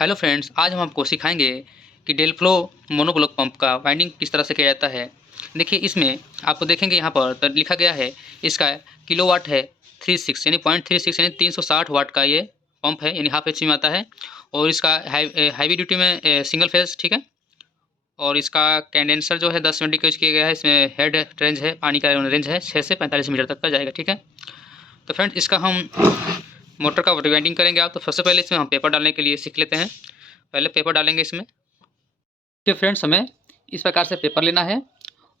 Hello friends, आज हम आपको सिखाएंगे कि डेल फ्लो मोनोब्लॉक पंप का वाइंडिंग किस तरह से किया जाता है। देखिए इसमें आपको देखेंगे यहाँ पर तो लिखा गया है इसका किलोवाट है 36 यानी 0.36 यानी 360 वाट का ये पंप है, यानी हाफ एच में आता है। और इसका हैवी ड्यूटी में सिंगल फेज, ठीक है। और इसका कंडेंसर जो है 10 मिनट का यूज किया गया है। इसमें हेड रेंज है, पानी का रेंज है 6 से 45 मीटर तक का जाएगा, ठीक है। तो फ्रेंड्स इसका हम मोटर का वाइंडिंग करेंगे आप, तो सबसे पहले इसमें हम पेपर डालने के लिए सीख लेते हैं। पहले पेपर डालेंगे इसमें। कि फ्रेंड्स हमें इस प्रकार से पेपर लेना है।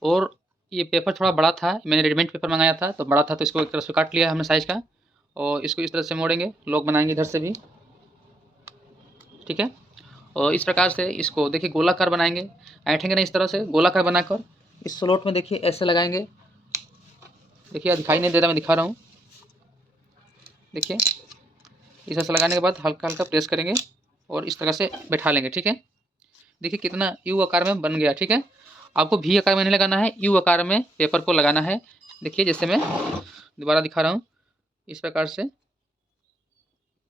और ये पेपर थोड़ा बड़ा था, मैंने रेडीमेड पेपर मंगाया था तो बड़ा था, तो इसको एक तरफ से काट लिया हमने साइज़ का। और इसको इस तरह से मोड़ेंगे, लॉक बनाएंगे इधर से भी, ठीक है। और इस प्रकार से इसको देखिए गोलाकार बनाएंगे, ऐंठेंगे नहीं, इस तरह से गोलाकार बनाकर इस स्लॉट में देखिए ऐसे लगाएंगे। देखिए दिखाई नहीं दे रहा, मैं दिखा रहा हूँ। देखिए इस तरह से लगाने के बाद हल्का हल्का प्रेस करेंगे और इस तरह से बैठा लेंगे, ठीक है। देखिए कितना यू आकार में बन गया, ठीक है। आपको भी आकार में नहीं लगाना है, यू आकार में पेपर को लगाना है। देखिए जैसे मैं दोबारा दिखा रहा हूँ, इस प्रकार से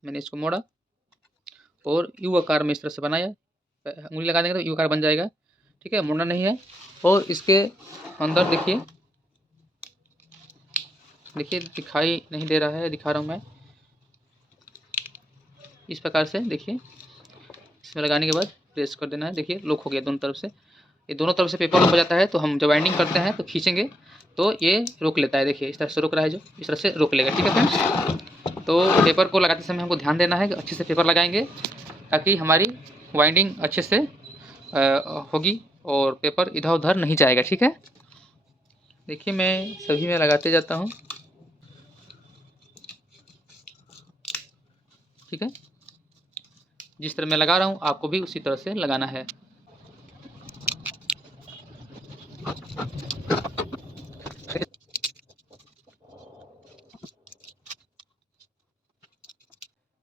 मैंने इसको मोड़ा और यू आकार में इस तरह से बनाया। उंगली लगा देंगे तो यू आकार बन जाएगा, ठीक है। मोड़ना नहीं है। और इसके अंदर देखिए, देखिए दिखाई नहीं दे रहा है, दिखा रहा हूँ मैं। इस प्रकार से देखिए इसमें लगाने के बाद प्रेस कर देना है। देखिए लॉक हो गया दोनों तरफ से। ये दोनों तरफ से पेपर लॉक हो जाता है, तो हम जब वाइंडिंग करते हैं तो खींचेंगे तो ये रोक लेता है। देखिए इस तरह से रोक रहा है, जो इस तरह से रोक लेगा, ठीक है फ्रेंड्स। तो पेपर को लगाते समय हमको ध्यान देना है कि अच्छे से पेपर लगाएंगे ताकि हमारी वाइंडिंग अच्छे से होगी और पेपर इधर उधर नहीं जाएगा, ठीक है। देखिए मैं सभी में लगाते जाता हूँ, ठीक है। जिस तरह मैं लगा रहा हूँ आपको भी उसी तरह से लगाना है।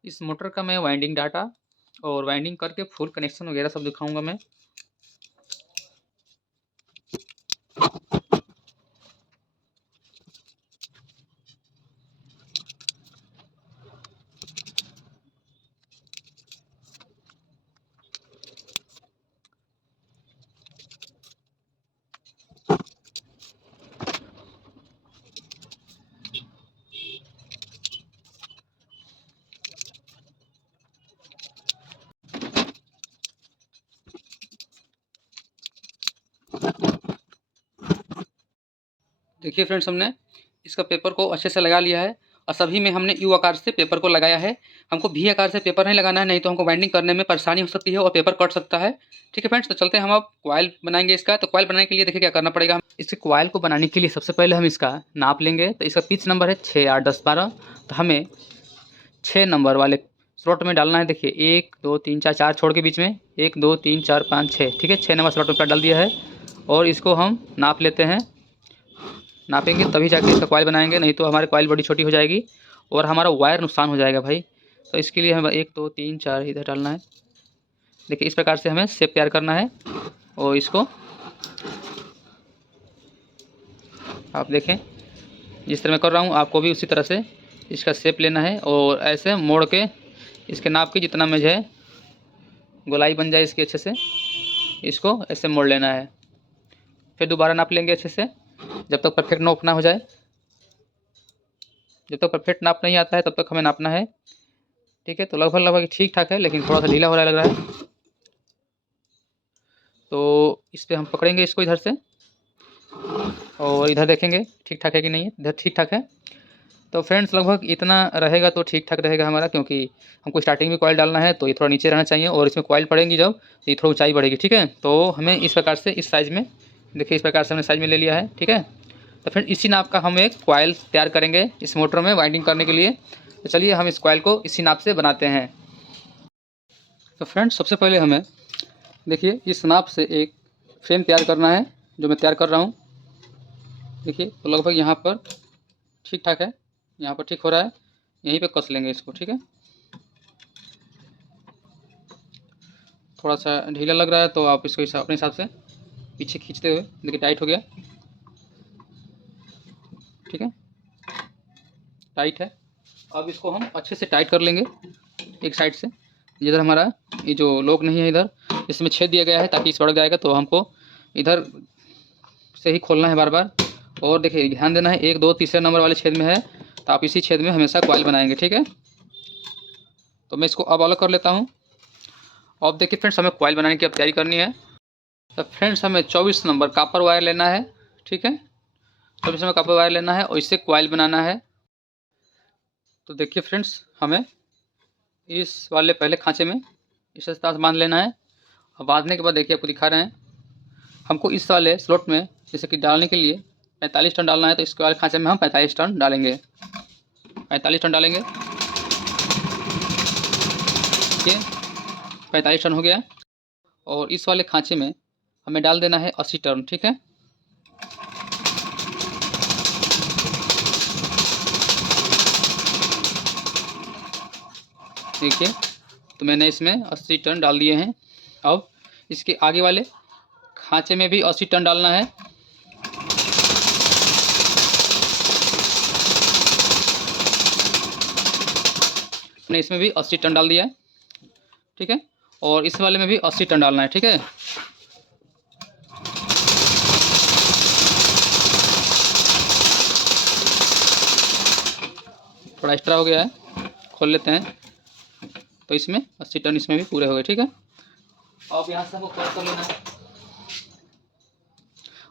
इस मोटर का मैं वाइंडिंग डाटा और वाइंडिंग करके फुल कनेक्शन वगैरह सब दिखाऊंगा मैं। देखिए फ्रेंड्स हमने इसका पेपर को अच्छे से लगा लिया है और सभी में हमने यू आकार से पेपर को लगाया है। हमको भी आकार से पेपर नहीं लगाना है, नहीं तो हमको वाइंडिंग करने में परेशानी हो सकती है और पेपर कट सकता है, ठीक है फ्रेंड्स। तो चलते हैं हम अब कॉइल बनाएंगे इसका। तो कॉइल बनाने के लिए देखिए क्या करना पड़ेगा। इस कॉइल को बनाने के लिए सबसे पहले हम इसका नाप लेंगे। तो इसका पिच नंबर है 6, 8, 10, 12। तो हमें 6 नंबर वाले स्लॉट में डालना है। देखिए 1, 2, 3, 4, 4 छोड़ के बीच में 1, 2, 3, 4, 5, 6, ठीक है। 6 नंबर स्लॉट में डाल दिया है और इसको हम नाप लेते हैं। नापेंगे तभी जाके इसका कॉइल बनाएंगे, नहीं तो हमारी कॉइल बड़ी छोटी हो जाएगी और हमारा वायर नुकसान हो जाएगा भाई। तो इसके लिए हमें 1, 2, 3, 4 इधर डालना है। देखिए इस प्रकार से हमें शेप तैयार करना है और इसको आप देखें जिस तरह मैं कर रहा हूँ आपको भी उसी तरह से इसका शेप लेना है और ऐसे मोड़ के इसके नाप की जितना में जो है गोलाई बन जाए इसकी अच्छे से, इसको ऐसे मोड़ लेना है। फिर दोबारा नाप लेंगे अच्छे से जब तक परफेक्ट नाप ना हो जाए। जब तक परफेक्ट नाप नहीं आता है तब तक हमें नापना है, ठीक है। तो लगभग लगभग ठीक ठाक है, लेकिन थोड़ा सा ढीला हो रहा लग रहा है। तो इस पर हम पकड़ेंगे इसको इधर से और इधर देखेंगे ठीक ठाक है कि नहीं है। इधर ठीक ठाक है। तो फ्रेंड्स लगभग इतना रहेगा तो ठीक ठाक रहेगा हमारा, क्योंकि हमको स्टार्टिंग में कॉइल डालना है तो ये थोड़ा नीचे रहना चाहिए और इसमें कॉइल पड़ेंगी जब तो ये थोड़ा ऊंचाई बढ़ेगी, ठीक है। तो हमें इस प्रकार से इस साइज़ में, देखिए इस प्रकार से हमने साइज़ में ले लिया है, ठीक है। तो फ्रेंड इसी नाप का हम एक कॉइल तैयार करेंगे इस मोटर में वाइंडिंग करने के लिए। तो चलिए हम इस कॉइल को इसी नाप से बनाते हैं। तो फ्रेंड्स सबसे पहले हमें देखिए इस नाप से एक फ्रेम तैयार करना है जो मैं तैयार कर रहा हूँ। देखिए तो लगभग यहाँ पर ठीक ठाक है, यहाँ पर ठीक हो रहा है। यहीं पे कस लेंगे इसको, ठीक है। थोड़ा सा ढीला लग रहा है तो आप इसको अपने हिसाब से पीछे खींचते हुए देखिए टाइट हो गया, ठीक है। टाइट है। अब इसको हम अच्छे से टाइट कर लेंगे एक साइड से। इधर हमारा ये जो लॉक नहीं है, इधर इसमें छेद दिया गया है ताकि इस बढ़ जाएगा, तो हमको इधर से ही खोलना है बार बार। और देखिए ध्यान देना है, 1 2 तीसरे नंबर वाले छेद में है, तो आप इसी छेद में हमेशा कॉइल बनाएंगे, ठीक है। तो मैं इसको अब अलग कर लेता हूँ। अब देखिए फ्रेंड्स, हमें कॉइल बनाने की अब तैयारी करनी है। तो फ्रेंड्स हमें 24 नंबर कॉपर वायर लेना है, ठीक है। 24 नंबर कॉपर वायर लेना है और इससे कॉइल बनाना है। तो देखिए फ्रेंड्स, हमें इस वाले पहले खांचे में इस तरह से बांध लेना है। और बांधने के बाद देखिए आपको दिखा रहे हैं, हमको इस वाले स्लॉट में जैसे कि डालने के लिए 45 टन डालना है, तो इसके वाले खांचे में हम 45 टन डालेंगे, 45 टन डालेंगे। ठीक है, 45 टन हो गया। और इस वाले खांचे में हमें डाल देना है 80 टन, ठीक है। देखिए, तो मैंने इसमें 80 टन डाल दिए हैं। अब इसके आगे वाले खांचे में भी 80 टन डालना है। मैंने इसमें भी 80 टन डाल दिया है, ठीक है। और इस वाले में भी 80 टन डालना है, ठीक है। थोड़ा एक्स्ट्रा हो गया है, खोल लेते हैं। तो इसमें 80 टन इसमें भी पूरे हो गए, ठीक है। अब यहाँ से हमको कट कर लेना है।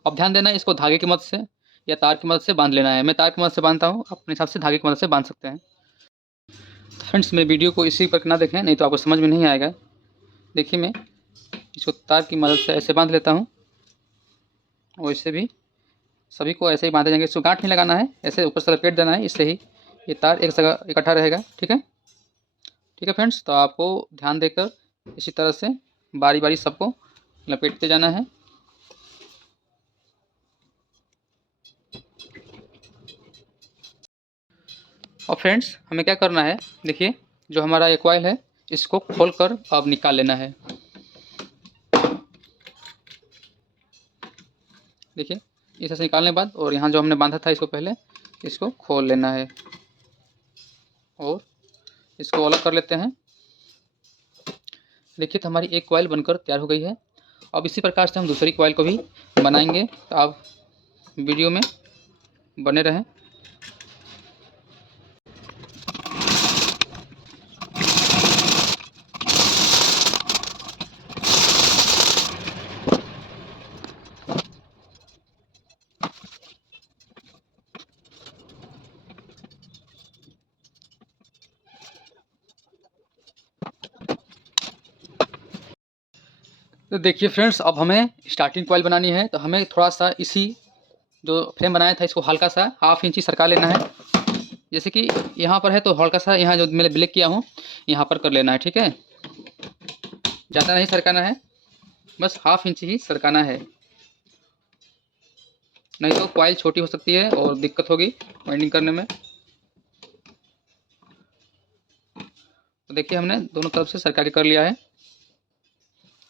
अब ध्यान देना है, इसको धागे की मदद से या तार की मदद से बांध लेना है। मैं तार की मदद से बांधता हूँ, अपने हिसाब से धागे की मदद से बांध सकते हैं। तो फ्रेंड्स, मेरे वीडियो को इसी पर ना देखें, नहीं तो आपको समझ में नहीं आएगा। देखिए, मैं इसको तार की मदद से ऐसे बांध लेता हूँ, और इससे भी सभी को ऐसे ही बांधे जाएंगे। इसको गांठ नहीं लगाना है, ऐसे ऊपर से लपेट देना है, इससे ही ये तार एक जगह इकट्ठा रहेगा, ठीक है। ठीक है फ्रेंड्स, तो आपको ध्यान देकर इसी तरह से बारी बारी सबको लपेटते जाना है। और फ्रेंड्स, हमें क्या करना है, देखिए जो हमारा ये कॉइल है, इसको खोलकर अब निकाल लेना है। देखिए, इस तरह से निकालने के बाद, और यहाँ जो हमने बांधा था इसको पहले, इसको खोल लेना है और इसको अलग कर लेते हैं। देखिए, तो हमारी एक कॉइल बनकर तैयार हो गई है। अब इसी प्रकार से हम दूसरी कॉइल को भी बनाएंगे, तो आप वीडियो में बने रहें। तो देखिए फ्रेंड्स, अब हमें स्टार्टिंग कॉइल बनानी है, तो हमें थोड़ा सा इसी जो फ्रेम बनाया था इसको हल्का सा 1/2 इंची सरका लेना है। जैसे कि यहाँ पर है तो हल्का सा यहाँ जो मैंने ब्लैक किया हूँ यहाँ पर कर लेना है, ठीक है। ज़्यादा नहीं सरकाना है, बस 1/2 इंच ही सरकाना है, नहीं तो कॉइल छोटी हो सकती है और दिक्कत होगी वाइंडिंग करने में। तो देखिए, हमने दोनों तरफ से सरका के कर लिया है,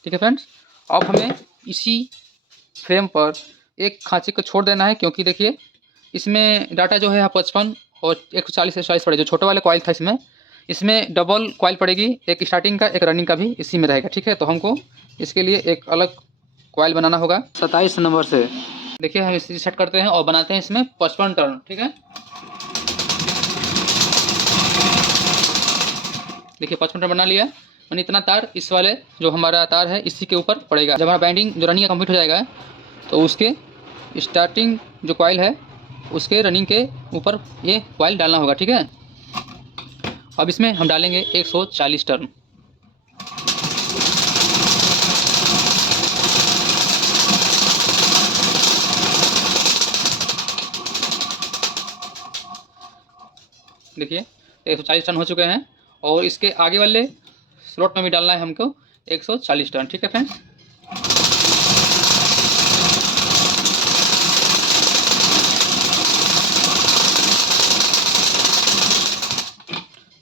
ठीक है फ्रेंड्स। अब हमें इसी फ्रेम पर एक खांचे को छोड़ देना है, क्योंकि देखिए इसमें डाटा जो है 55 और 140 से 40 पड़े, जो छोटे वाले कॉइल था इसमें डबल कॉइल पड़ेगी, एक स्टार्टिंग का एक रनिंग का भी इसी में रहेगा, ठीक है। तो हमको इसके लिए एक अलग कॉइल बनाना होगा 27 नंबर से। देखिए, हम इसे सेट करते हैं और बनाते हैं इसमें 55 टर्न, ठीक है। देखिए 55 टर्न बना लिया, मैंने इतना तार इस वाले जो हमारा तार है इसी के ऊपर पड़ेगा। जब हमारा बाइंडिंग जो रनिंग कंप्लीट हो जाएगा, तो उसके स्टार्टिंग जो कॉइल है उसके रनिंग के ऊपर ये कॉइल डालना होगा, ठीक है। अब इसमें हम डालेंगे 140 टर्न। देखिए 140 टन हो चुके हैं, और इसके आगे वाले स्लॉट में भी डालना है हमको 140 टन, ठीक है फ्रेंड्स।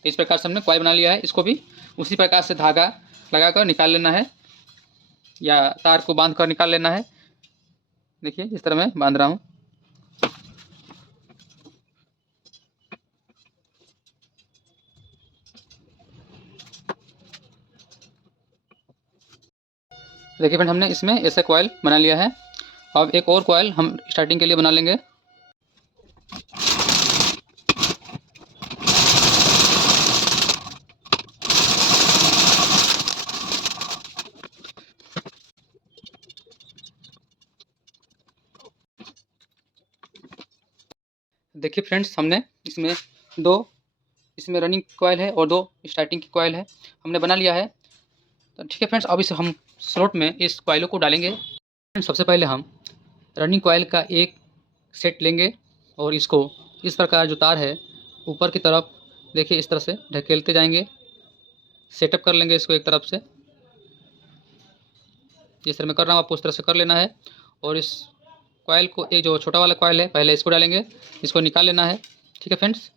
तो इस प्रकार से हमने कॉइल बना लिया है, इसको भी उसी प्रकार से धागा लगाकर निकाल लेना है, या तार को बांध कर निकाल लेना है। देखिए इस तरह मैं बांध रहा हूँ। देखिए फ्रेंड, हमने इसमें ऐसा कॉयल बना लिया है। अब एक और कॉयल हम स्टार्टिंग के लिए बना लेंगे। देखिए फ्रेंड्स, हमने इसमें दो इसमें रनिंग कॉयल है और दो स्टार्टिंग की कॉयल है, हमने बना लिया है। तो ठीक है फ्रेंड्स, अब इस हम स्लॉट में इस कॉयलों को डालेंगे। फ्रेंड्स, सबसे पहले हम रनिंग कॉयल का एक सेट लेंगे और इसको इस प्रकार जो तार है ऊपर की तरफ देखिए इस तरह से ढकेलते जाएंगे। सेटअप कर लेंगे इसको एक तरफ से, जिस तरह मैं कर रहा हूँ आपको उस तरह से कर लेना है। और इस कॉयल को, एक जो छोटा वाला कॉयल है पहले इसको डालेंगे, इसको निकाल लेना है। ठीक है फ्रेंड्स,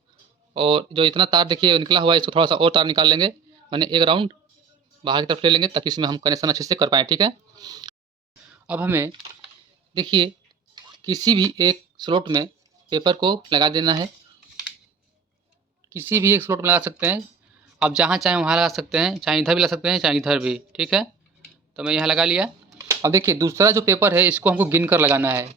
और जो इतना तार देखिए निकला हुआ है इसको थोड़ा सा और तार निकाल लेंगे, मैंने एक राउंड बाहर की तरफ ले लेंगे ताकि इसमें हम कनेक्शन अच्छे से कर पाएँ। ठीक है, अब हमें देखिए किसी भी एक स्लॉट में पेपर को लगा देना है। किसी भी एक स्लॉट में लगा सकते हैं आप, जहाँ चाहें वहाँ लगा सकते हैं, चाहे इधर भी लगा सकते हैं चाहे इधर भी। ठीक है, तो मैं यहाँ लगा लिया। अब देखिए दूसरा जो पेपर है इसको हमको गिन कर लगाना है।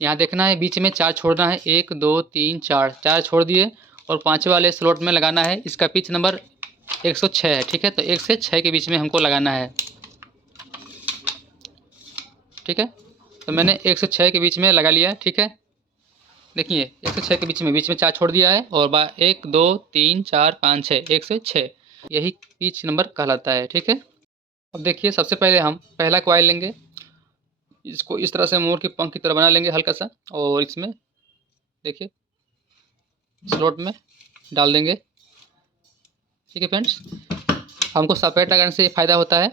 यहाँ देखना है बीच में 4 छोड़ना है, 1 2 3 4 छोड़ दिए और 5वें वाले स्लॉट में लगाना है। इसका पिच नंबर 106 है। ठीक है, तो 1 से 6 के बीच में हमको लगाना है। ठीक है, तो मैंने 1 से 6 के बीच में लगा लिया। ठीक है, देखिए 1 से 6 के बीच में 4 छोड़ दिया है और 1 2 3 4 5 6, 1 से 6 यही पिच नंबर कहलाता है। ठीक है, अब देखिए सबसे पहले हम पहला कॉइल लेंगे, इसको इस तरह से मोर के पंख की तरह बना लेंगे हल्का सा, और इसमें देखिए स्लॉट में डाल देंगे। ठीक है फ्रेंड्स, हमको सपेट लगाने से फ़ायदा होता है,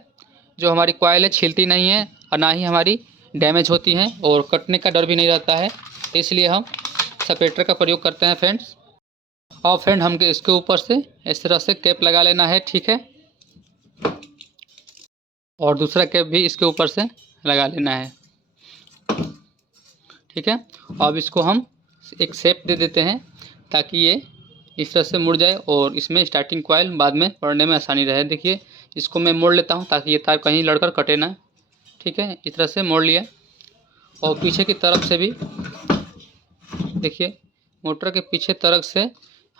जो हमारी कॉइल है छिलती नहीं है और ना ही हमारी डैमेज होती हैं और कटने का डर भी नहीं रहता है, इसलिए हम सपेटर का प्रयोग करते हैं फ्रेंड्स। और फ्रेंड हमको इसके ऊपर से इस तरह से कैप लगा लेना है। ठीक है, और दूसरा कैप भी इसके ऊपर से लगा लेना है। ठीक है, अब इसको हम एक शेप दे देते हैं ताकि ये इस तरह से मुड़ जाए और इसमें स्टार्टिंग कॉइल बाद में पड़ने में आसानी रहे। देखिए इसको मैं मोड़ लेता हूँ ताकि ये तार कहीं लड़कर कटे ना। ठीक है, इस तरह से मोड़ लिया। और पीछे की तरफ से भी देखिए मोटर के पीछे तरफ से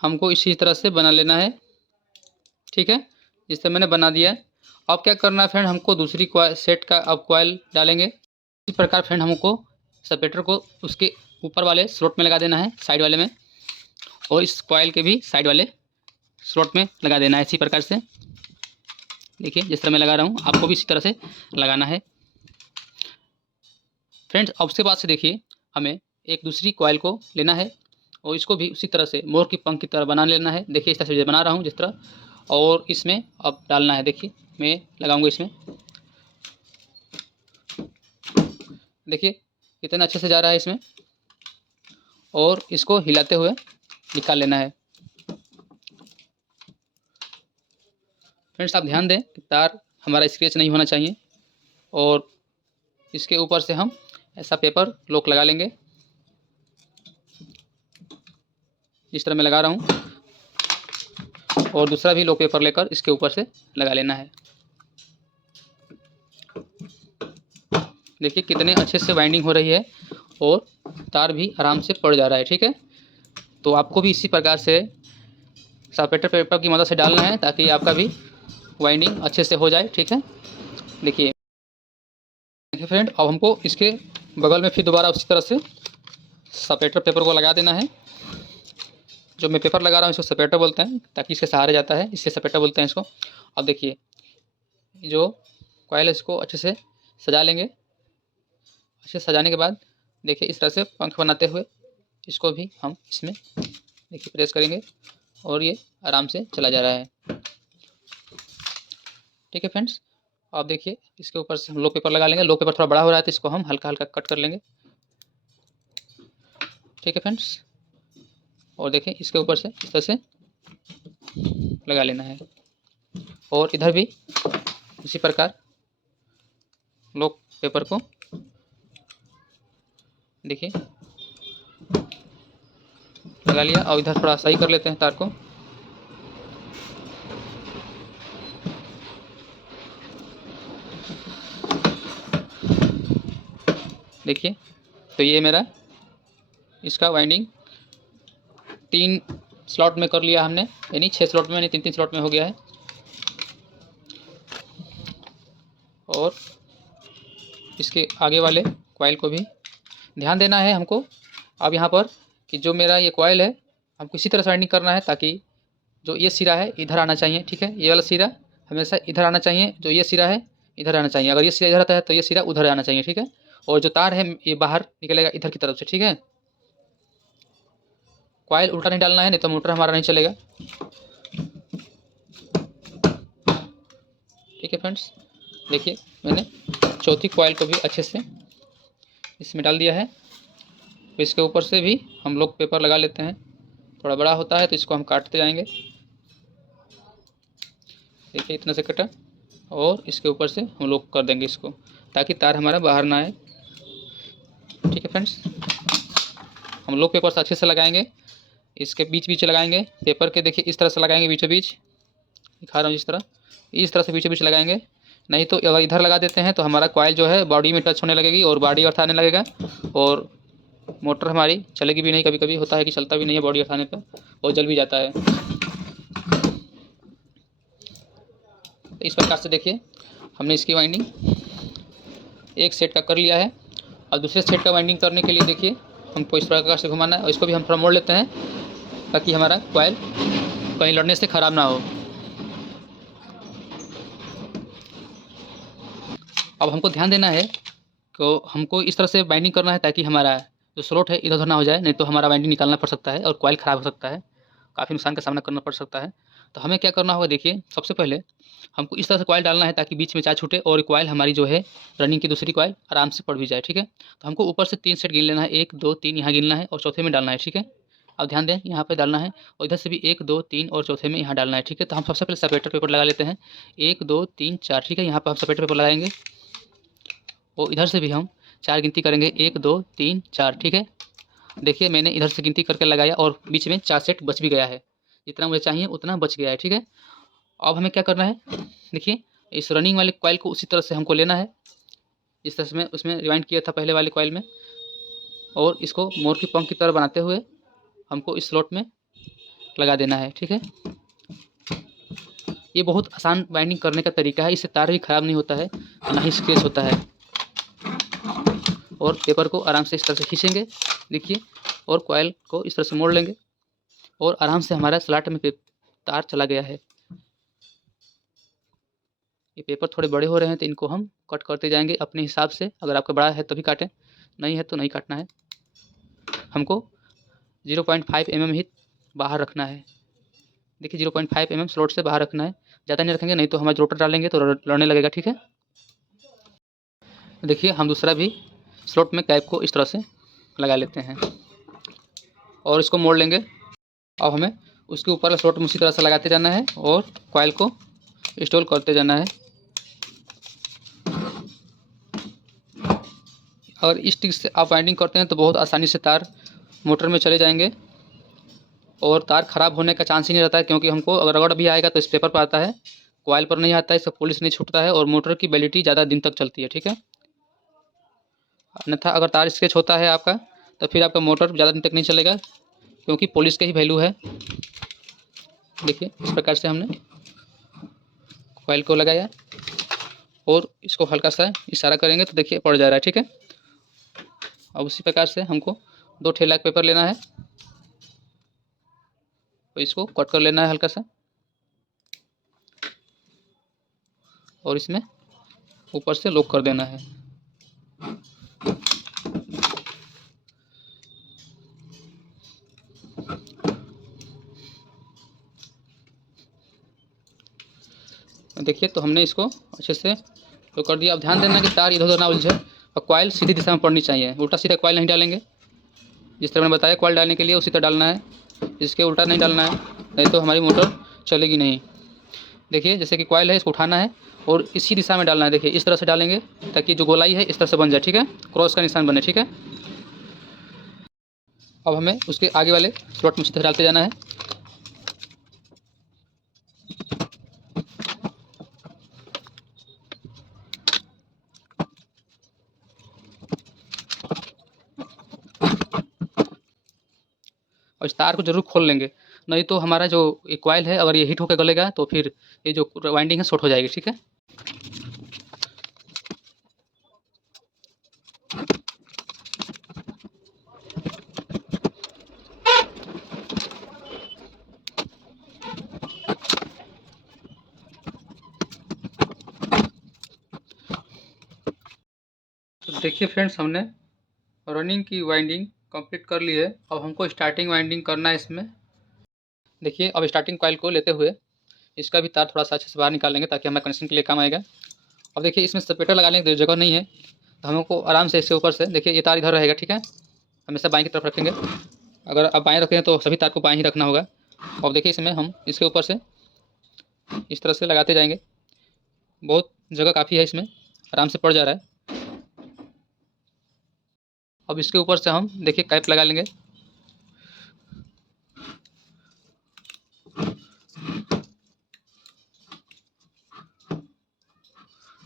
हमको इसी तरह से बना लेना है। ठीक है, इस तरह मैंने बना दिया। अब क्या करना है फ्रेंड, हमको दूसरी सेट का अब कॉइल डालेंगे। इस प्रकार फ्रेंड हमको सपेटर को उसके ऊपर वाले स्लॉट में लगा देना है, साइड वाले में, और इस कॉइल के भी साइड वाले स्लॉट में लगा देना है इसी प्रकार से। देखिए जिस तरह मैं लगा रहा हूँ आपको भी इसी तरह से लगाना है फ्रेंड्स। अब उसके बाद से देखिए हमें एक दूसरी कॉइल को लेना है और इसको भी उसी तरह से मोर की पंख की तरह बना लेना है। देखिए इस तरह से बना रहा हूँ जिस तरह, और इसमें अब डालना है। देखिए मैं लगाऊंगा इसमें, देखिए कितना अच्छे से जा रहा है इसमें, और इसको हिलाते हुए निकाल लेना है। फ्रेंड्स आप ध्यान दें कि तार हमारा स्क्रैच नहीं होना चाहिए, और इसके ऊपर से हम ऐसा पेपर लॉक लगा लेंगे जिस तरह मैं लगा रहा हूँ, और दूसरा भी लॉक पेपर लेकर इसके ऊपर से लगा लेना है। देखिए कितने अच्छे से वाइंडिंग हो रही है और तार भी आराम से पड़ जा रहा है। ठीक है, तो आपको भी इसी प्रकार से सपेटर पेपर की मदद से डालना है ताकि आपका भी वाइंडिंग अच्छे से हो जाए। ठीक है, देखिए फ्रेंड अब हमको इसके बगल में फिर दोबारा उसी तरह से सपेटर पेपर को लगा देना है। जो मैं पेपर लगा रहा हूँ इसको सपेटर बोलते हैं, ताकि इसके सहारे जाता है, इससे सपेटर बोलते हैं इसको। अब देखिए जो कॉइल है इसको अच्छे से सजा लेंगे। अच्छे से सजाने के बाद देखिए इस तरह से पंख बनाते हुए इसको भी हम इसमें देखिए प्रेस करेंगे और ये आराम से चला जा रहा है। ठीक है फ्रेंड्स, आप देखिए इसके ऊपर से हम लो पेपर लगा लेंगे। लो पेपर थोड़ा बड़ा हो रहा है तो इसको हम हल्का हल्का कट कर लेंगे। ठीक है फ्रेंड्स, और देखिए इसके ऊपर से इस तरह से लगा लेना है, और इधर भी इसी प्रकार लो पेपर को देखिए लगा लिया। और इधर थोड़ा सही कर लेते हैं तार को। देखिए, तो ये मेरा इसका वाइंडिंग 3 स्लॉट में कर लिया हमने, यानी 6 स्लॉट में, यानी 3-3 स्लॉट में हो गया है। और इसके आगे वाले कॉइल को भी ध्यान देना है हमको अब यहाँ पर कि जो मेरा ये कॉइल है हमको इसी तरह से वाइंडिंग करना है ताकि जो ये सिरा है इधर आना चाहिए, ठीक है। ये वाला सिरा हमेशा इधर आना चाहिए, जो ये सिरा है इधर आना चाहिए। अगर ये सिरा इधर आता है तो ये सिरा उधर आना चाहिए, ठीक है। और जो तार है ये बाहर निकलेगा इधर की तरफ से, ठीक है। कॉइल उल्टा नहीं डालना है, नहीं तो मोटर हमारा नहीं चलेगा, ठीक है फ्रेंड्स। देखिए मैंने चौथी कॉइल को भी अच्छे से इसमें डाल दिया है। तो इसके ऊपर से भी हम लोग पेपर लगा लेते हैं, थोड़ा बड़ा होता है तो इसको हम काटते जाएंगे। देखिए इतना से कटा, और इसके ऊपर से हम लोग कर देंगे इसको ताकि तार हमारा बाहर ना आए, ठीक है फ्रेंड्स। हम लोग पेपर से अच्छे से लगाएंगे, इसके बीच बीच लगाएंगे पेपर के। देखिए इस तरह से लगाएंगे बीचों बीच, दिखा रहा हूँ इस तरह से बीचों बीच लगाएंगे। नहीं तो अगर इधर लगा देते हैं तो हमारा कॉइल जो है बॉडी में टच होने लगेगी और बॉडी अर्थ आने लगेगा और मोटर हमारी चलेगी भी नहीं। कभी कभी होता है कि चलता भी नहीं है बॉडी अर्थ आने पर और जल भी जाता है। तो इस प्रकार से देखिए हमने इसकी वाइंडिंग एक सेट का कर लिया है। और दूसरे सेट का वाइंडिंग करने के लिए देखिए हमको इस प्रकार से घुमाना है और इसको भी हम थोड़ा मोड़ लेते हैं ताकि हमारा कॉइल कहीं लड़ने से ख़राब ना हो। अब हमको ध्यान देना है कि हमको इस तरह से बाइंडिंग करना है ताकि हमारा जो स्लॉट है इधर उधर ना हो जाए, नहीं तो हमारा बाइंडिंग निकालना पड़ सकता है और कॉइल ख़राब हो सकता है, काफ़ी नुकसान का सामना करना पड़ सकता है। तो हमें क्या करना होगा, देखिए सबसे पहले हमको इस तरह से कॉइल डालना है ताकि बीच में चार छूटे और कॉइल हमारी जो है रनिंग की दूसरी कॉइल आराम से पड़ भी जाए, ठीक है। तो हमको ऊपर से 3 सेट गिन लेना है, 1 2 3 यहाँ गिनना है और चौथे में डालना है, ठीक है। अब ध्यान दें यहाँ पे डालना है और इधर से भी 1 2 3 और चौथे में यहाँ डालना है, ठीक है। तो हम सबसे पहले सेपरेटर पेपर लगा लेते हैं, 1 2 3 4, ठीक है। यहाँ पर हम सेपरेटर पेपर लगाएंगे और इधर से भी हम 4 गिनती करेंगे, 1 2 3 4, ठीक है। देखिए मैंने इधर से गिनती करके लगाया और बीच में 4 सेट बच भी गया है, जितना मुझे चाहिए उतना बच गया है, ठीक है। अब हमें क्या करना है, देखिए इस रनिंग वाले कॉइल को उसी तरह से हमको लेना है जिस तरह से मैं उसमें रिवाइंड किया था पहले वाले कॉइल में, और इसको मोर की पंख की तरह बनाते हुए हमको इस स्लॉट में लगा देना है, ठीक है। ये बहुत आसान बाइंडिंग करने का तरीका है, इससे तार भी ख़राब नहीं होता है ना ही स्क्रैच होता है। और पेपर को आराम से इस तरह से खींचेंगे, देखिए, और कॉइल को इस तरह से मोड़ लेंगे और आराम से हमारा स्लॉट में तार चला गया है। ये पेपर थोड़े बड़े हो रहे हैं तो इनको हम कट करते जाएंगे अपने हिसाब से। अगर आपका बड़ा है तभी काटें, नहीं है तो नहीं काटना है। हमको 0.5 mm ही बाहर रखना है। देखिए 0.5 mm स्लॉट से बाहर रखना है, ज़्यादा नहीं रखेंगे नहीं तो हमारे रोटर डालेंगे तो लड़ने लगेगा, ठीक है। देखिए हम दूसरा भी स्लॉट में कैप को इस तरह से लगा लेते हैं और इसको मोड़ लेंगे। अब हमें उसके ऊपर स्लॉट में उसी तरह से लगाते जाना है और कॉइल को इंस्टॉल करते जाना है। अगर इस ट्रिक से आप वाइंडिंग करते हैं तो बहुत आसानी से तार मोटर में चले जाएंगे और तार ख़राब होने का चांस ही नहीं रहता है, क्योंकि हमको अगर रगड़ भी आएगा तो इस पेपर पर आता है, कॉइल पर नहीं आता है, इससे पॉलिश नहीं छूटता है और मोटर की वैलिडिटी ज़्यादा दिन तक चलती है, ठीक है। अन्यथा अगर तार स्क्रैच होता है आपका तो फिर आपका मोटर ज़्यादा दिन तक नहीं चलेगा, क्योंकि पॉलिश का ही वैल्यू है। देखिए इस प्रकार से हमने कॉइल को लगाया और इसको हल्का सा इशारा करेंगे तो देखिए पड़ जा रहा है, ठीक है। अब उसी प्रकार से हमको 2 ठेला पेपर लेना है तो इसको कट कर लेना है हल्का सा और इसमें ऊपर से लॉक कर देना है। देखिए तो हमने इसको अच्छे से लॉक कर दिया। अब ध्यान देना कि तार इधर उधर ना उलझे और कॉइल सीधी दिशा में पड़नी चाहिए, उल्टा सीधा कॉइल नहीं डालेंगे। जिस तरह मैंने बताया कॉइल डालने के लिए उसी तरह डालना है, इसके उल्टा नहीं डालना है, नहीं तो हमारी मोटर चलेगी नहीं। देखिए जैसे कि कॉइल है इसको उठाना है और इसी दिशा में डालना है। देखिए इस तरह से डालेंगे ताकि जो गोलाई है इस तरह से बन जाए, ठीक है, क्रॉस का निशान बने, ठीक है। अब हमें उसके आगे वाले स्लॉट में सीधे डालते जाना है। और इस तार को ज़रूर खोल लेंगे, नहीं तो हमारा जो ये कॉइल है अगर ये हीट होकर गलेगा तो फिर ये जो वाइंडिंग है शॉर्ट हो जाएगी। ठीक है। तो देखिए फ्रेंड्स, हमने रनिंग की वाइंडिंग कंप्लीट कर ली है। अब हमको स्टार्टिंग वाइंडिंग करना है इसमें। देखिए, अब स्टार्टिंग कॉइल को लेते हुए इसका भी तार थोड़ा सा अच्छे से बाहर निकाल लेंगे ताकि हमारे कनेक्शन के लिए काम आएगा। अब देखिए, इसमें सपेटर लगाने की जगह नहीं है, तो हमको आराम से इसके ऊपर से देखिए ये तार इधर रहेगा। ठीक है, हमेशा बाएं की तरफ रखेंगे। अगर आप बाएं रखें तो सभी तार को बाएं ही रखना होगा। अब देखिए, इसमें हम इसके ऊपर से इस तरह से लगाते जाएंगे। बहुत जगह काफ़ी है, इसमें आराम से पड़ जा रहा है। अब इसके ऊपर से हम देखिए कैप लगा लेंगे।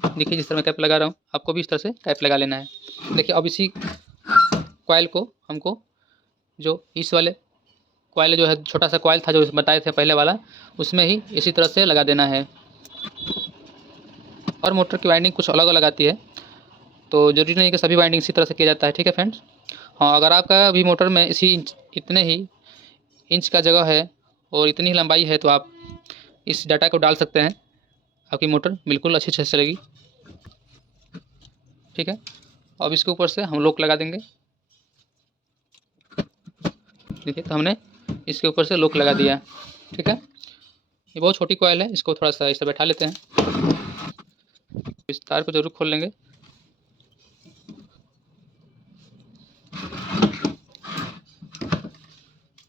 देखिए, जिस तरह मैं कैप लगा रहा हूँ आपको भी इस तरह से कैप लगा लेना है। देखिए, अब इसी कॉइल को हमको जो इस वाले कॉइल जो है, छोटा सा कॉइल था जो बताए थे पहले वाला, उसमें ही इसी तरह से लगा देना है। और मोटर की वाइंडिंग कुछ अलग अलग आती है, तो ज़रूरी नहीं कि सभी वाइंडिंग इसी तरह से किया जाता है। ठीक है फ्रेंड्स। हाँ, अगर आपका भी मोटर में इतने ही इंच का जगह है और इतनी ही लंबाई है तो आप इस डाटा को डाल सकते हैं, आपकी मोटर बिल्कुल अच्छी से चलेगी। ठीक है। अब इसके ऊपर से हम लॉक लगा देंगे। देखिए, तो हमने इसके ऊपर से लॉक लगा दिया। ठीक है। ये बहुत छोटी कॉइल है, इसको थोड़ा सा इसे बैठा लेते हैं। इस तार को जरूर खोल लेंगे।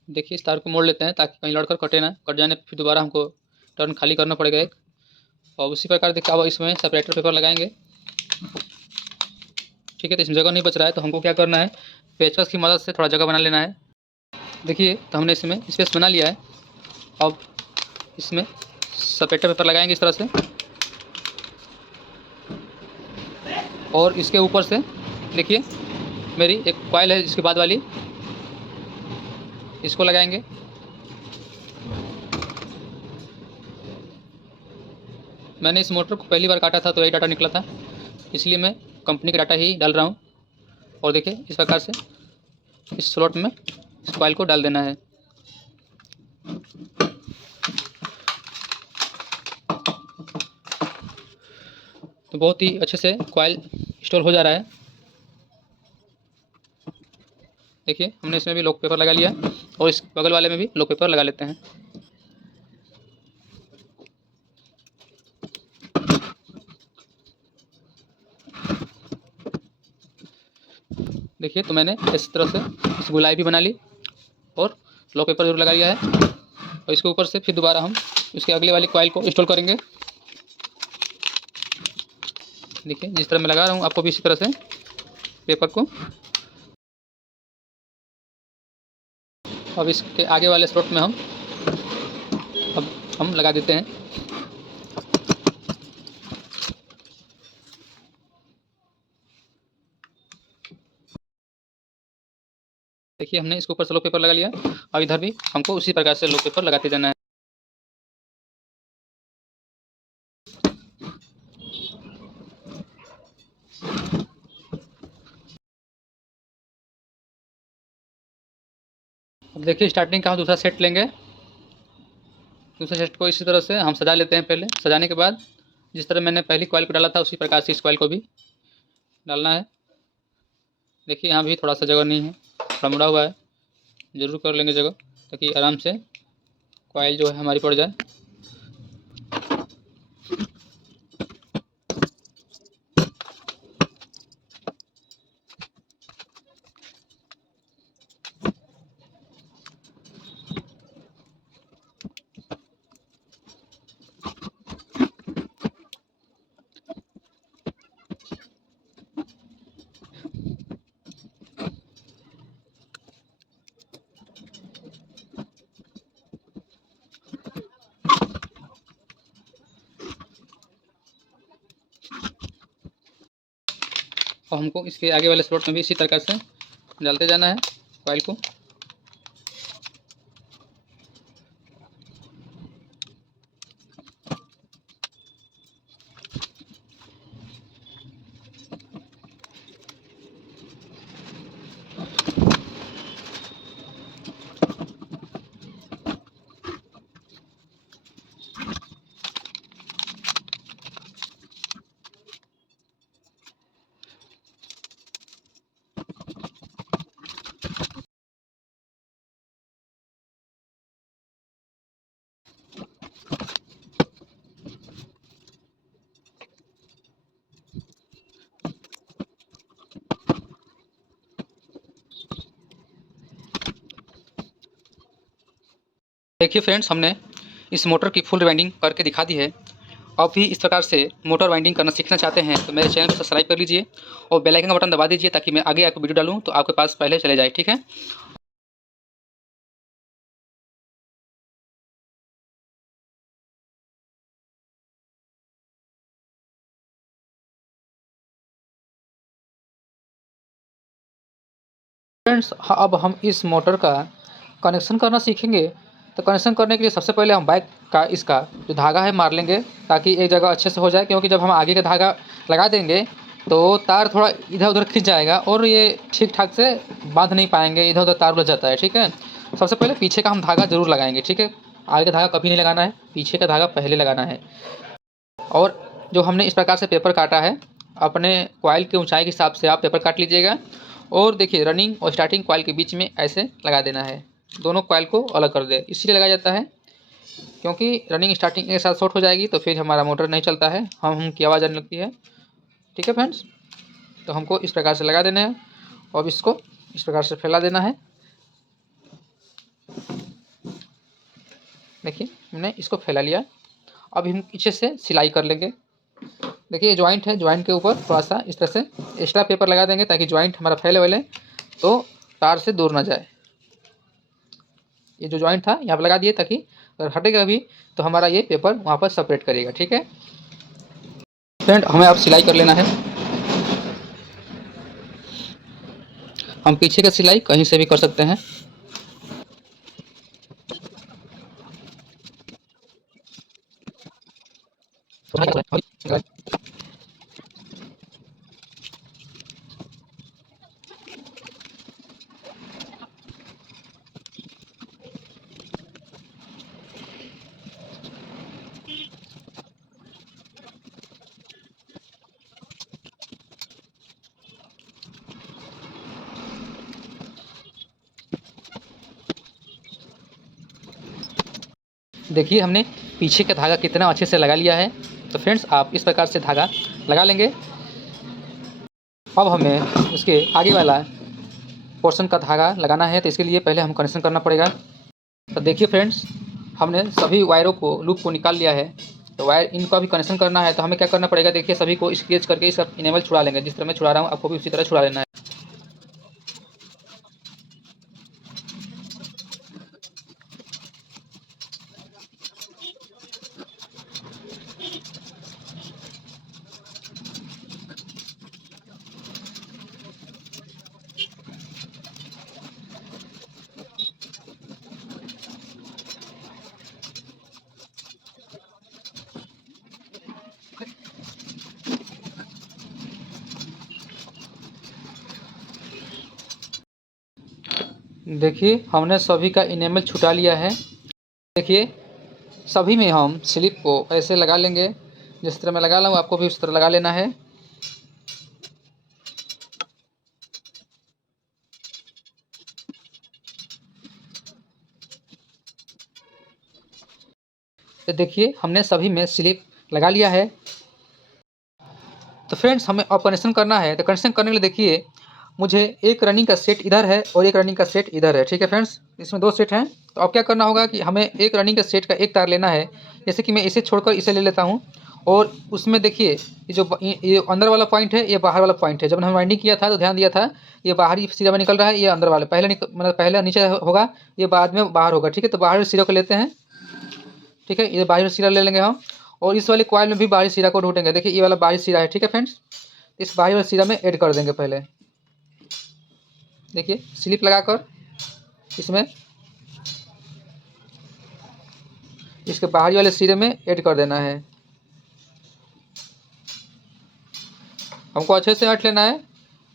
देखिए, इस तार को मोड़ लेते हैं ताकि कहीं लड़कर कटे ना, कट जाने फिर दोबारा हमको टर्न खाली करना पड़ेगा एक। और उसी प्रकार देखिए, अब इसमें सेपरेटर पेपर लगाएंगे। ठीक है, तो इसमें जगह नहीं बच रहा है तो हमको क्या करना है, पेचकस की मदद से थोड़ा जगह बना लेना है। देखिए, तो हमने इसमें स्पेस बना लिया है। अब इसमें सेपरेटर पेपर लगाएंगे इस तरह से, और इसके ऊपर से देखिए मेरी एक कॉइल है इसके बाद वाली, इसको लगाएंगे। मैंने इस मोटर को पहली बार काटा था तो यही डाटा निकला था, इसलिए मैं कंपनी का डाटा ही डाल रहा हूँ। और देखिए, इस प्रकार से इस स्लॉट में इस कॉइल को डाल देना है। तो बहुत ही अच्छे से कॉइल इंस्टॉल हो जा रहा है। देखिए, हमने इसमें भी लॉक पेपर लगा लिया और इस बगल वाले में भी लॉक पेपर लगा लेते हैं। देखिए, तो मैंने इस तरह से इस गुलाई भी बना ली और लॉक पेपर जरूर लगा लिया है। और इसके ऊपर से फिर दोबारा हम इसके अगले वाली कॉइल को इंस्टॉल करेंगे। देखिए, जिस तरह मैं लगा रहा हूँ आपको भी इसी तरह से पेपर को। अब इसके आगे वाले स्लॉट में हम लगा देते हैं। देखिए, हमने इसके ऊपर से लॉक पेपर लगा लिया। अब इधर भी हमको उसी प्रकार से लॉक पेपर लगाते जाना है। अब देखिए, स्टार्टिंग का हम दूसरा सेट लेंगे। दूसरे सेट को इसी तरह से हम सजा लेते हैं। पहले सजाने के बाद जिस तरह मैंने पहली कॉइल को डाला था उसी प्रकार से इस कॉइल को भी डालना है। देखिए, यहाँ भी थोड़ा सा जगह नहीं है, थोड़ा मुड़ा हुआ है, ज़रूर कर लेंगे जगह ताकि आराम से कॉइल जो है हमारी पड़ जाए। और हमको इसके आगे वाले स्लॉट में भी इसी तरह से डालते जाना है कॉइल को। देखिए फ्रेंड्स, हमने इस मोटर की फुल वाइंडिंग करके दिखा दी है। आप भी इस प्रकार से मोटर वाइंडिंग करना सीखना चाहते हैं तो मेरे चैनल को सब्सक्राइब कर लीजिए और बेल आइकन का बटन दबा दीजिए ताकि मैं आगे आपको वीडियो डालूँ तो आपके पास पहले चले जाए। ठीक है। फ्रेंड्स, अब हम इस मोटर का कनेक्शन करना सीखेंगे। तो कनेक्शन करने के लिए सबसे पहले हम बाइक का इसका जो धागा है मार लेंगे ताकि एक जगह अच्छे से हो जाए, क्योंकि जब हम आगे का धागा लगा देंगे तो तार थोड़ा इधर उधर खिंच जाएगा और ये ठीक ठाक से बांध नहीं पाएंगे, इधर उधर तार उलझ जाता है। ठीक है। सबसे पहले पीछे का हम धागा जरूर लगाएंगे। ठीक है। आगे का धागा कभी नहीं लगाना है, पीछे का धागा पहले लगाना है। और जो हमने इस प्रकार से पेपर काटा है, अपने कॉइल की ऊंचाई के हिसाब से आप पेपर काट लीजिएगा। और देखिए, रनिंग और स्टार्टिंग कॉइल के बीच में ऐसे लगा देना है। दोनों कॉइल को अलग कर दे, इसलिए लगाया जाता है क्योंकि रनिंग स्टार्टिंग एक साथ शॉर्ट हो जाएगी तो फिर हमारा मोटर नहीं चलता है, हम की आवाज़ आने लगती है। ठीक है फ्रेंड्स, तो हमको इस प्रकार से लगा देना है और इसको इस प्रकार से फैला देना है। देखिए, हमने इसको फैला लिया। अब हम पीछे से सिलाई कर लेंगे। देखिए, ये जॉइंट है, जॉइंट के ऊपर थोड़ा सा इस तरह से एक्स्ट्रा पेपर लगा देंगे ताकि जॉइंट हमारा फैले वाले तो तार से दूर ना जाए। ये जो जॉइंट था यहाँ पर लगा दिए ताकि अगर हटेगा भी तो हमारा ये पेपर वहाँ पर सेपरेट करेगा। ठीक है फ्रेंड, हमें अब सिलाई कर लेना है। हम पीछे का सिलाई कहीं से भी कर सकते हैं। देखिए, हमने पीछे का धागा कितना अच्छे से लगा लिया है। तो फ्रेंड्स, आप इस प्रकार से धागा लगा लेंगे। अब हमें उसके आगे वाला पोर्शन का धागा लगाना है, तो इसके लिए पहले हम कनेक्शन करना पड़ेगा। तो देखिए फ्रेंड्स, हमने सभी वायरों को लूप को निकाल लिया है। तो वायर इनका भी कनेक्शन करना है, तो हमें क्या करना पड़ेगा, देखिए सभी को स्केच करके इसका इनेबल छुड़ा लेंगे। जिस तरह मैं छुड़ा रहा हूँ आपको भी उसी तरह छुड़ा लेना है। देखिए, हमने सभी का इनेबल छुटा लिया है। देखिए, सभी में हम स्लिप को ऐसे लगा लेंगे। जिस तरह मैं लगा रहा हूँ आपको भी उस तरह लगा लेना है। तो देखिए, हमने सभी में स्लिप लगा लिया है। तो फ्रेंड्स, हमें अब कनेक्शन करना है। तो कनेक्शन करने के लिए देखिए, मुझे एक रनिंग का सेट इधर है और एक रनिंग का सेट इधर है। ठीक है फ्रेंड्स, इसमें दो सेट हैं। तो अब क्या करना होगा कि हमें एक रनिंग का सेट का एक तार लेना है। जैसे कि मैं इसे छोड़कर इसे ले लेता हूँ और उसमें देखिए, ये अंदर वाला पॉइंट है, ये बाहर वाला पॉइंट है। जब हमने वाइंडिंग किया था तो ध्यान दिया था, ये बाहरी सिरा में निकल रहा है, ये अंदर वाला पहले मतलब पहले नीचे होगा, ये बाद में बाहर होगा। ठीक है, तो बाहर सिरे को लेते हैं। ठीक है, ये बाहरी सिरा ले लेंगे हम और इस वाले कॉइल में भी बाहरी सिरा को ढूंढेंगे। देखिए, ये वाला बाहरी सिरा है। ठीक है फ्रेंड्स, इस बाहरी वाले सिरा में ऐड कर देंगे। पहले देखिए, स्लिप लगाकर इसमें इसके बाहरी वाले सिरे में ऐड कर देना है। हमको अच्छे से हट लेना है,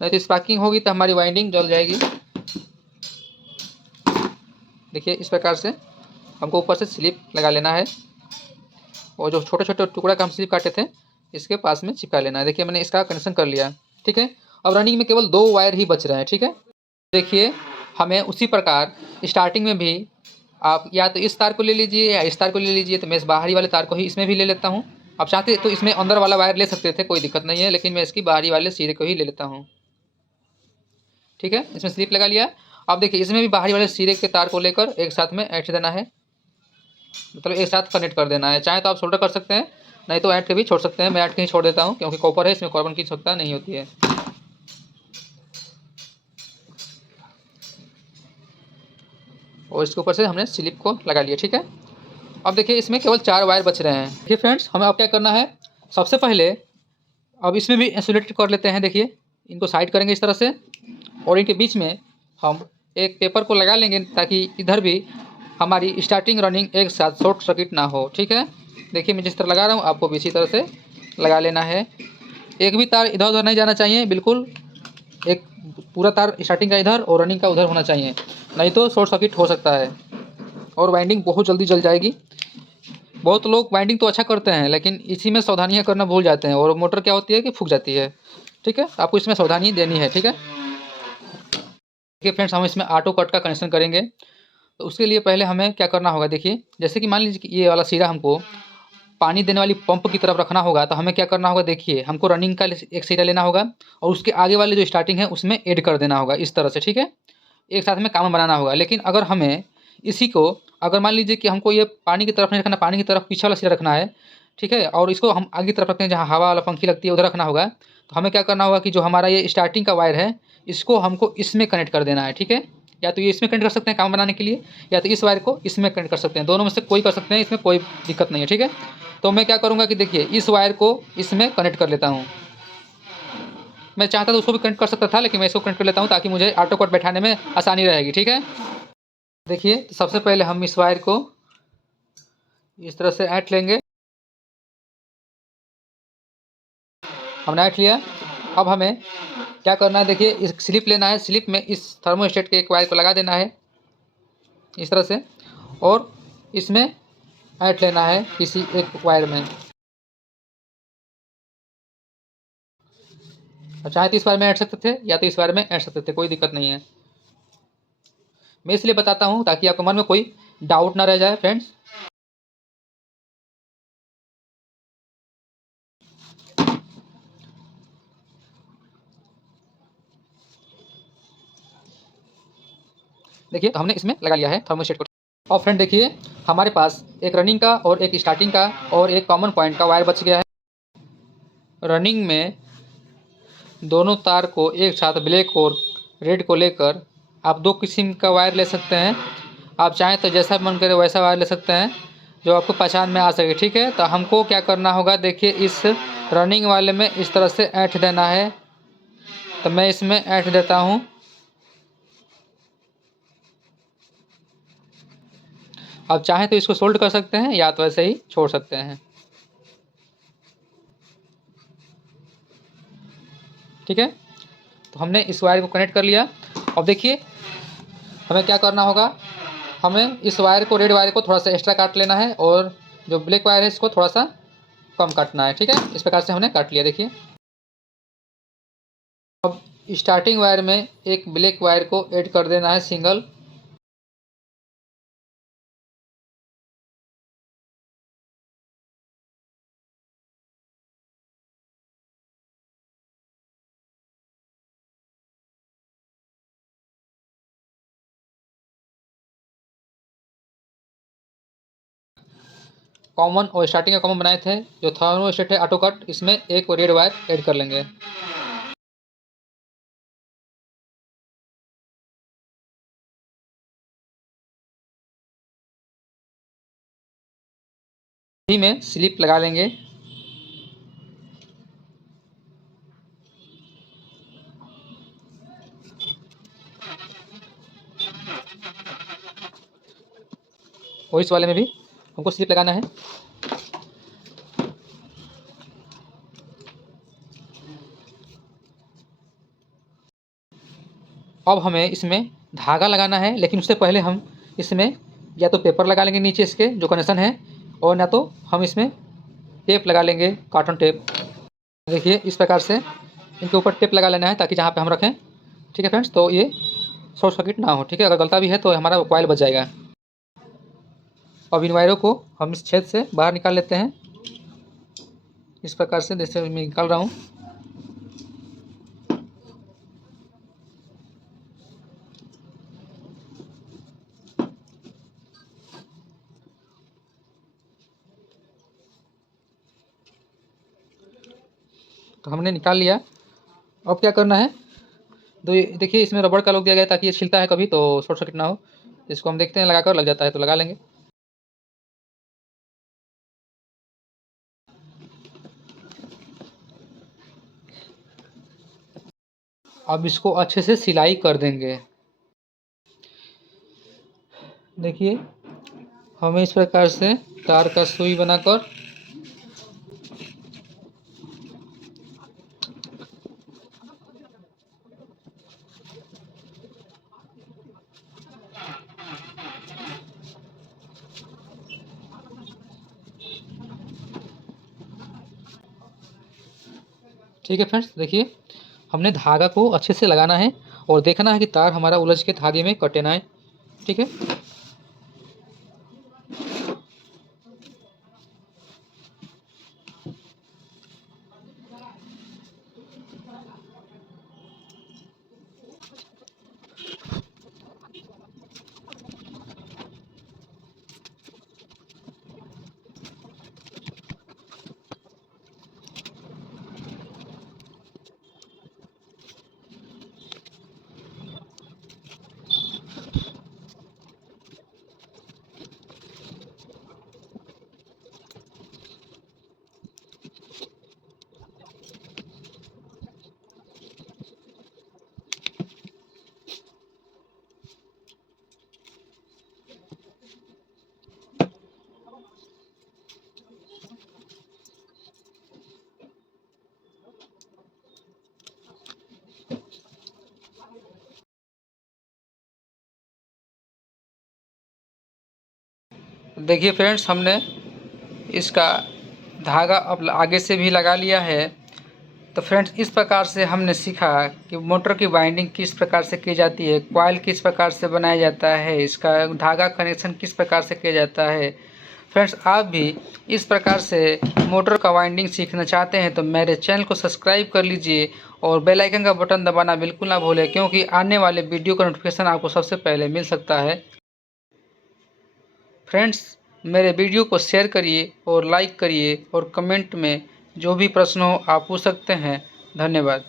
नहीं तो स्पार्किंग होगी तो हमारी वाइंडिंग जल जाएगी। देखिए, इस प्रकार से हमको ऊपर से स्लिप लगा लेना है और जो छोटे छोटे टुकड़ा का हम स्लिप काटे थे इसके पास में चिपका लेना है। देखिए, मैंने इसका कनेक्शन कर लिया। ठीक है, अब रनिंग में केवल दो वायर ही बच रहे हैं। ठीक है, देखिए, हमें उसी प्रकार स्टार्टिंग में भी आप या तो इस तार को ले लीजिए या इस तार को ले लीजिए। तो मैं इस बाहरी वाले तार को ही इसमें भी ले लेता हूँ। आप चाहते तो इसमें अंदर वाला वायर ले सकते थे, कोई दिक्कत नहीं है, लेकिन मैं इसकी बाहरी वाले सिरे को ही ले लेता हूँ। ठीक है, इसमें स्लिप लगा लिया। अब देखिए, इसमें भी बाहरी वाले सिरे के तार को लेकर एक साथ में ऐठ देना है। मतलब एक साथ कनेक्ट कर देना है। चाहे तो आप सोल्डर कर सकते हैं, नहीं तो ऐड के भी छोड़ सकते हैं। मैं ऐड के ही छोड़ देता हूँ क्योंकि कॉपर है, इसमें कार्बन की आवश्यकता नहीं होती है। और इसके ऊपर से हमने स्लिप को लगा लिया, ठीक है। अब देखिए इसमें केवल 4 वायर बच रहे हैं। देखिए फ्रेंड्स, हमें अब क्या करना है, सबसे पहले अब इसमें भी इंसुलेटेड कर लेते हैं। देखिए इनको साइड करेंगे इस तरह से, और इनके बीच में हम एक पेपर को लगा लेंगे ताकि इधर भी हमारी स्टार्टिंग रनिंग एक साथ शॉर्ट सर्किट ना हो, ठीक है। देखिए मैं जिस तरह लगा रहा हूँ आपको भी इसी तरह से लगा लेना है। एक भी तार इधर उधर नहीं जाना चाहिए, बिल्कुल एक पूरा तार स्टार्टिंग का इधर और रनिंग का उधर होना चाहिए, नहीं तो शॉर्ट सर्किट हो सकता है और वाइंडिंग बहुत जल्दी जल जाएगी। बहुत लोग वाइंडिंग तो अच्छा करते हैं लेकिन इसी में सावधानियां करना भूल जाते हैं और मोटर क्या होती है कि फूक जाती है, ठीक है। आपको इसमें सावधानी देनी है, ठीक है। देखिए फ्रेंड्स, हम इसमें ऑटो कट का कनेक्शन करेंगे, तो उसके लिए पहले हमें क्या करना होगा। देखिए जैसे कि मान लीजिए कि ये वाला सिरा हमको पानी देने वाली पंप की तरफ रखना होगा, तो हमें क्या करना होगा। देखिए हमको रनिंग का एक सिरा लेना होगा और उसके आगे वाले जो स्टार्टिंग है उसमें ऐड कर देना होगा इस तरह से, ठीक है। एक साथ में काम बनाना होगा। लेकिन अगर हमें इसी को, अगर मान लीजिए कि हमको ये पानी की तरफ नहीं रखना, पानी की तरफ पीछे वाला सिरा रखना है, ठीक है, और इसको हम आगे की तरफ रखते हैं जहाँ हवा वाला पंखी लगती है उधर रखना होगा, तो हमें क्या करना होगा कि जो हमारा ये स्टार्टिंग का वायर है इसको हमको इसमें कनेक्ट कर देना है, ठीक है। या तो ये इसमें कनेक्ट कर सकते हैं काम बनाने के लिए, या तो इस वायर को इसमें कनेक्ट कर सकते हैं, दोनों में से कोई कर सकते हैं, इसमें कोई दिक्कत नहीं है, ठीक है। तो मैं क्या करूँगा कि देखिए इस वायर को इसमें कनेक्ट कर लेता हूँ। मैं चाहता तो उसको भी कनेक्ट कर सकता था, लेकिन मैं इसको कनेक्ट कर लेता हूँ ताकि मुझे ऑटो कट बैठाने में आसानी रहेगी, ठीक है। देखिए तो सबसे पहले हम इस वायर को इस तरह से ऐंठ लेंगे। हमने ऐंठ लिया। अब हमें क्या करना है, देखिए इस स्लिप लेना है, स्लिप में इस थर्मोस्टेट के एक वायर को लगा देना है इस तरह से, और इसमें ऐंठ लेना है किसी एक वायर में। और चाहे तो इस वायर में ऐंठ सकते थे या तो इस वायर में ऐंठ सकते थे, कोई दिक्कत नहीं है। मैं इसलिए बताता हूँ ताकि आपके मन में कोई डाउट ना रह जाए फ्रेंड्स। देखिए तो हमने इसमें लगा लिया है थर्मोस्टेट को। और फ्रेंड देखिए हमारे पास एक रनिंग का और एक स्टार्टिंग का और एक कॉमन पॉइंट का वायर बच गया है। रनिंग में दोनों तार को एक साथ ब्लैक और रेड को लेकर आप दो किस्म का वायर ले सकते हैं। आप चाहें तो जैसा मन करे वैसा वायर ले सकते हैं जो आपको पहचान में आ सके, ठीक है। तो हमको क्या करना होगा, देखिए इस रनिंग वाले में इस तरह से ऐंठ देना है। तो मैं इसमें ऐंठ देता हूँ। आप चाहें तो इसको सोल्ड कर सकते हैं या तो ऐसे ही छोड़ सकते हैं, ठीक है। तो हमने इस वायर को कनेक्ट कर लिया। अब देखिए हमें क्या करना होगा, हमें इस वायर को, रेड वायर को थोड़ा सा एक्स्ट्रा काट लेना है और जो ब्लैक वायर है इसको थोड़ा सा कम काटना है, ठीक है। इस प्रकार से हमने काट लिया। देखिए अब स्टार्टिंग वायर में एक ब्लैक वायर को ऐड कर देना है सिंगल। कॉमन और स्टार्टिंग का कॉमन बनाए थे जो थर्मोस्टेट है ऑटो कट, इसमें एक रेड वायर ऐड कर लेंगे। इसी में स्लिप लगा लेंगे। और इस वाले में भी हमको स्लिप लगाना है। अब हमें इसमें धागा लगाना है, लेकिन उससे पहले हम इसमें या तो पेपर लगा लेंगे नीचे इसके जो कनेक्शन है, और ना तो हम इसमें टेप लगा लेंगे, कार्टन टेप। देखिए इस प्रकार से इनके ऊपर टेप लगा लेना है ताकि जहाँ पे हम रखें, ठीक है फ्रेंड्स, तो ये शॉर्ट सर्किट ना हो, ठीक है। अगर गलता भी है तो हमारा कॉइल बच जाएगा। अब इन वायरों को हम इस छेद से बाहर निकाल लेते हैं इस प्रकार से, जैसे मैं निकाल रहा हूँ। तो हमने निकाल लिया। अब क्या करना है, तो ये देखिए इसमें रबड़ का लॉक दिया गया है ताकि ये छिलता है कभी तो शॉर्ट सर्किट ना हो। इसको हम देखते हैं लगाकर, लग जाता है तो लगा लेंगे। अब इसको अच्छे से सिलाई कर देंगे। देखिए हमें इस प्रकार से तार का सुई बनाकर ठीक है फ्रेंड्स, देखिए हमने धागा को अच्छे से लगाना है और देखना है कि तार हमारा उलझ के धागे में कटे ना है। ठीक है, देखिए फ्रेंड्स हमने इसका धागा अब आगे से भी लगा लिया है। तो फ्रेंड्स इस प्रकार से हमने सीखा कि मोटर की वाइंडिंग किस प्रकार से की जाती है, कॉइल किस प्रकार से बनाया जाता है, इसका धागा कनेक्शन किस प्रकार से किया जाता है। फ्रेंड्स आप भी इस प्रकार से मोटर का वाइंडिंग सीखना चाहते हैं तो मेरे चैनल को सब्सक्राइब कर लीजिए और बेल आइकन का बटन दबाना बिल्कुल ना भूलें, क्योंकि आने वाले वीडियो का नोटिफिकेशन आपको सबसे पहले मिल सकता है। फ्रेंड्स मेरे वीडियो को शेयर करिए और लाइक करिए और कमेंट में जो भी प्रश्न हो आप पूछ सकते हैं। धन्यवाद।